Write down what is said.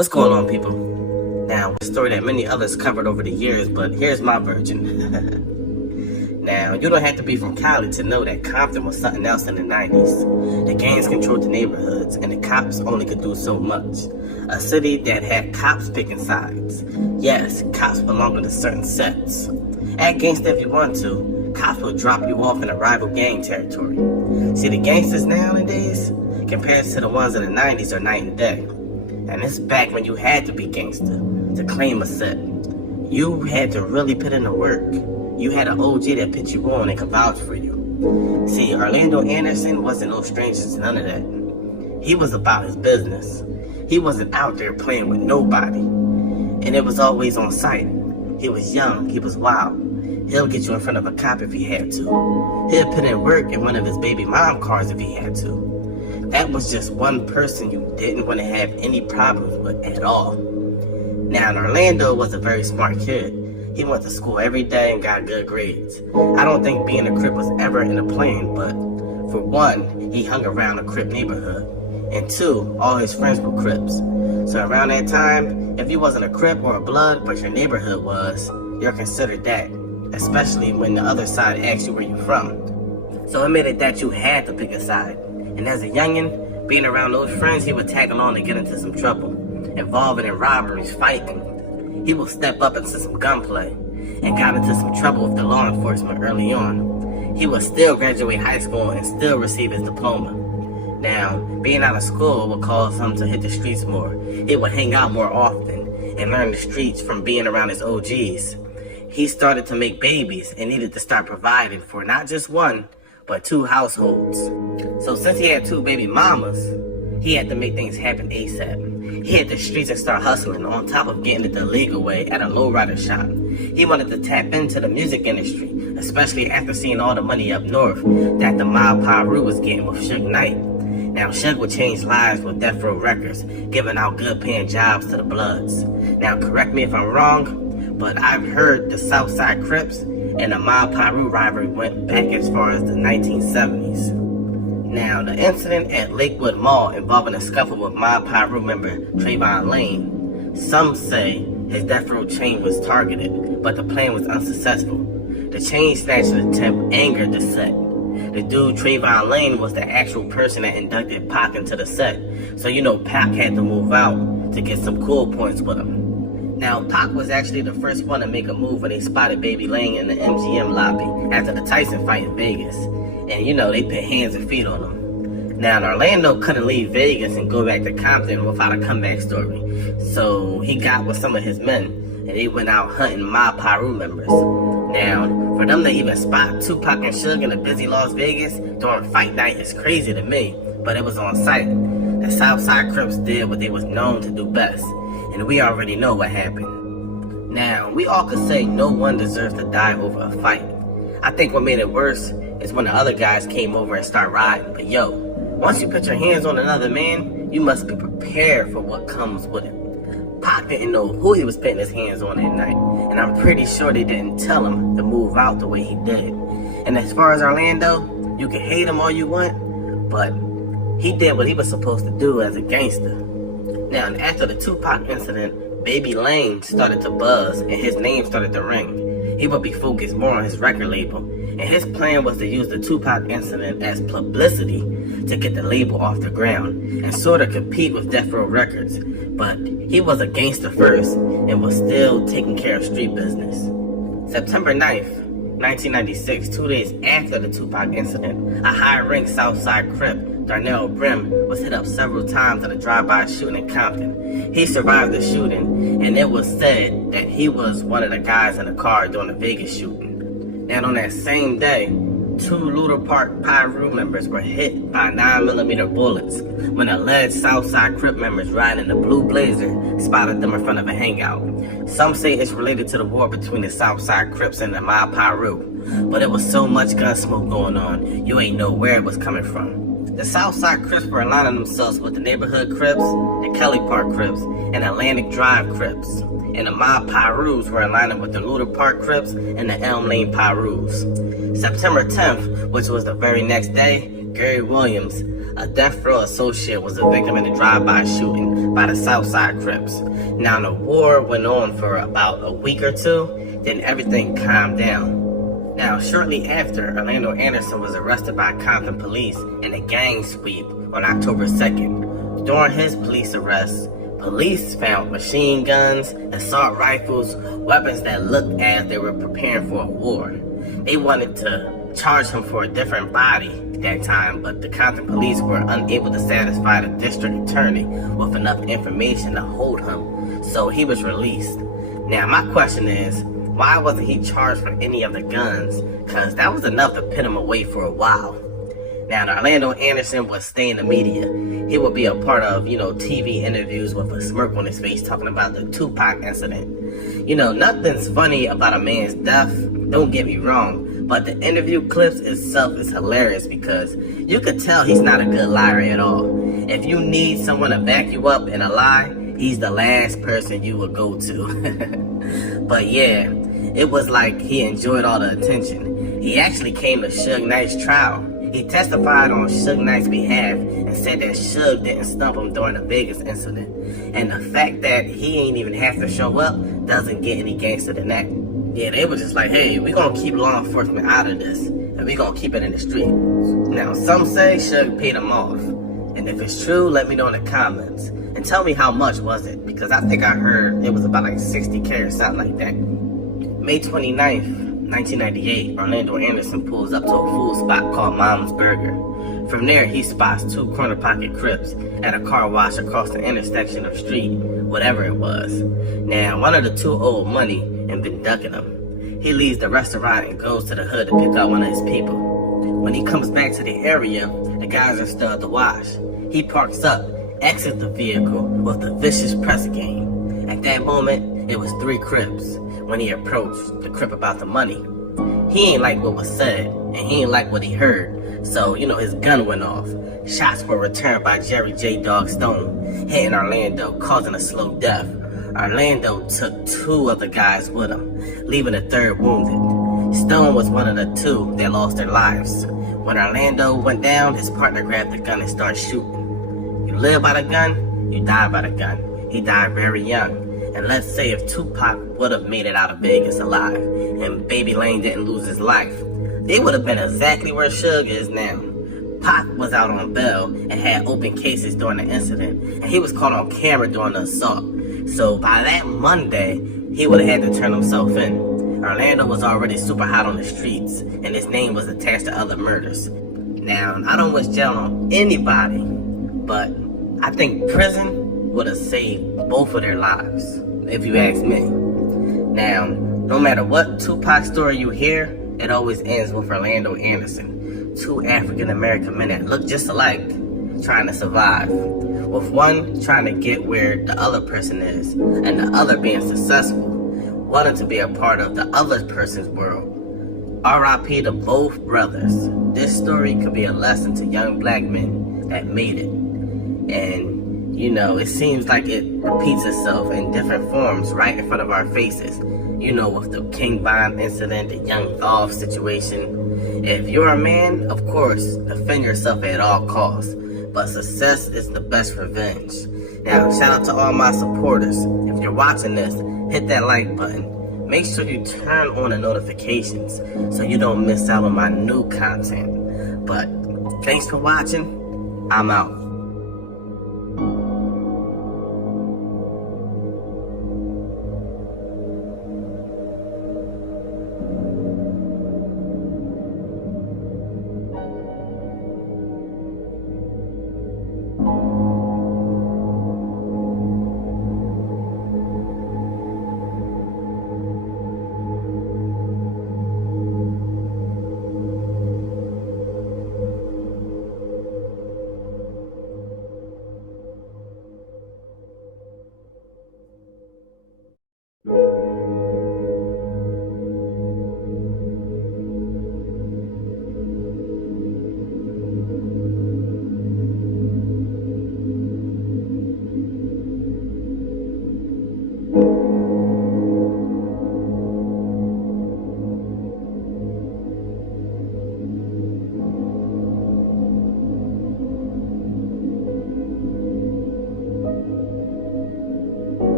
What's going on, people? Now, a story that many others covered over the years, but here's my version. Now, you don't have to be from Cali to know that Compton was something else in the 90s. The gangs controlled the neighborhoods, and the cops only could do so much. A city that had cops picking sides. Yes, cops belonged to certain sets. Act gangsta if you want to, cops will drop you off in a rival gang territory. See, the gangsters nowadays, compared to the ones in the 90s, are night and day. And it's back when you had to be gangster to claim a set. You had to really put in the work. You had an OG that put you on and could vouch for you. See, Orlando Anderson wasn't no stranger to none of that. He was about his business. He wasn't out there playing with nobody. And it was always on sight. He was young, he was wild. He'll get you in front of a cop if he had to. He'll put in work in one of his baby mom cars if he had to. That was just one person you didn't want to have any problems with at all. Now, Orlando was a very smart kid. He went to school every day and got good grades. I don't think being a Crip was ever in the plan, but for one, he hung around a Crip neighborhood. And two, all his friends were Crips. So around that time, if you wasn't a Crip or a Blood, but your neighborhood was, you're considered that, especially when the other side asks you where you're from. So it made it that you had to pick a side. And as a youngin', being around those friends, he would tag along to get into some trouble, involving in robberies, fighting. He would step up into some gunplay, and got into some trouble with the law enforcement early on. He would still graduate high school and still receive his diploma. Now, being out of school would cause him to hit the streets more. He would hang out more often and learn the streets from being around his OGs. He started to make babies and needed to start providing for not just one, but two households. So since he had two baby mamas, he had to make things happen ASAP. He hit the streets and start hustling on top of getting it the legal way at a lowrider shop. He wanted to tap into the music industry, especially after seeing all the money up north that the Mob Piru was getting with Suge Knight. Now Suge would change lives with Death Row Records, giving out good paying jobs to the Bloods. Now correct me if I'm wrong, but I've heard the Southside Crips and the Mob Piru rivalry went back as far as the 1970s. Now, the incident at Lakewood Mall involving a scuffle with Mob Piru member Trayvon Lane, some say his death row chain was targeted, but the plan was unsuccessful. The chain snatching attempt angered the set. The dude Trayvon Lane was the actual person that inducted Pac into the set, so you know Pac had to move out to get some cool points with him. Now, Pac was actually the first one to make a move when they spotted Baby Lane in the MGM lobby after the Tyson fight in Vegas. And you know, they put hands and feet on him. Now, Orlando couldn't leave Vegas and go back to Compton without a comeback story. So he got with some of his men, and they went out hunting Mob Piru members. Now, for them to even spot Tupac and Suge in a busy Las Vegas during fight night is crazy to me, but it was on sight. The Southside Crips did what they was known to do best, and we already know what happened. Now, we all could say no one deserves to die over a fight. I think what made it worse is when the other guys came over and start riding. But yo, once you put your hands on another man, you must be prepared for what comes with it. Pac didn't know who he was putting his hands on that night, and I'm pretty sure they didn't tell him to move out the way he did. And as far as Orlando, you can hate him all you want, but he did what he was supposed to do as a gangster. Now, after the Tupac incident, Baby Lane started to buzz and his name started to ring. He would be focused more on his record label, and his plan was to use the Tupac incident as publicity to get the label off the ground and sort of compete with Death Row Records. But he was a gangster first and was still taking care of street business. September 9th, 1996, 2 days after the Tupac incident, a high-ranked Southside Crip, Darnell Brim, was hit up several times in a drive-by shooting in Compton. He survived the shooting, and it was said that he was one of the guys in the car during the Vegas shooting. And on that same day, 2 Luda Park Piru members were hit by 9mm bullets when alleged Southside Crip members riding in a blue blazer spotted them in front of a hangout. Some say it's related to the war between the Southside Crips and the Mob Piru, but it was so much gun smoke going on, you ain't know where it was coming from. The Southside Crips were aligning themselves with the Neighborhood Crips, the Kelly Park Crips, and Atlantic Drive Crips. And the Mob Pirus were aligning with the Luda Park Crips and the Elm Lane Pirus. September 10th, which was the very next day, Gary Williams, a death row associate, was a victim in a drive-by shooting by the Southside Crips. Now, the war went on for about a week or two, then everything calmed down. Now, shortly after, Orlando Anderson was arrested by Compton police in a gang sweep on October 2nd. During his police arrest, police found machine guns, assault rifles, weapons that looked as they were preparing for a war. They wanted to charge him for a different body that time, but the Compton police were unable to satisfy the district attorney with enough information to hold him, so he was released. Now, my question is, why wasn't he charged for any of the guns? Because that was enough to pin him away for a while. Now, Orlando Anderson would stay in the media. He would be a part of, TV interviews with a smirk on his face talking about the Tupac incident. Nothing's funny about a man's death, don't get me wrong, but the interview clips itself is hilarious because you could tell he's not a good liar at all. If you need someone to back you up in a lie, he's the last person you would go to. But yeah, it was like he enjoyed all the attention. He actually came to Suge Knight's trial. He testified on Suge Knight's behalf and said that Suge didn't stump him during the Vegas incident. And the fact that he ain't even have to show up doesn't get any gangster than that. Yeah, they were just like, hey, we're going to keep law enforcement out of this, and we're going to keep it in the street. Now, some say Suge paid him off. And if it's true, let me know in the comments. And tell me how much was it, because I think I heard it was about like $60K or something like that. May 29th. 1998, Orlando Anderson pulls up to a food spot called Mom's Burger. From there, he spots two corner pocket Crips at a car wash across the intersection of street, whatever it was. Now, one of the two owed money and been ducking him. He leaves the restaurant and goes to the hood to pick up one of his people. When he comes back to the area, the guys are still at the wash. He parks up, exits the vehicle with a vicious press game. At that moment, it was three Crips. When he approached the Crip about the money, he ain't like what was said, and he ain't like what he heard. So, his gun went off. Shots were returned by Jerry J. Dog Stone, hitting Orlando, causing a slow death. Orlando took two of the guys with him, leaving the third wounded. Stone was one of the two that lost their lives. When Orlando went down, his partner grabbed the gun and started shooting. You live by the gun, you die by the gun. He died very young. And let's say if Tupac would have made it out of Vegas alive and Baby Lane didn't lose his life, they would have been exactly where Suge is now. Pac was out on bail and had open cases during the incident, and he was caught on camera during the assault. So by that Monday, he would have had to turn himself in. Orlando was already super hot on the streets, and his name was attached to other murders. Now, I don't wish jail on anybody, but I think prison would have saved both of their lives, if you ask me. Now, no matter what Tupac story you hear, it always ends with Orlando Anderson. Two African-American men that look just alike, trying to survive. With one trying to get where the other person is, and the other being successful, wanting to be a part of the other person's world. R.I.P. to both brothers. This story could be a lesson to young black men that made it. And it seems like it repeats itself in different forms right in front of our faces. With the King Von incident, the Young Dolph situation. If you're a man, of course, defend yourself at all costs. But success is the best revenge. Now, shout out to all my supporters. If you're watching this, hit that like button. Make sure you turn on the notifications so you don't miss out on my new content. But thanks for watching. I'm out.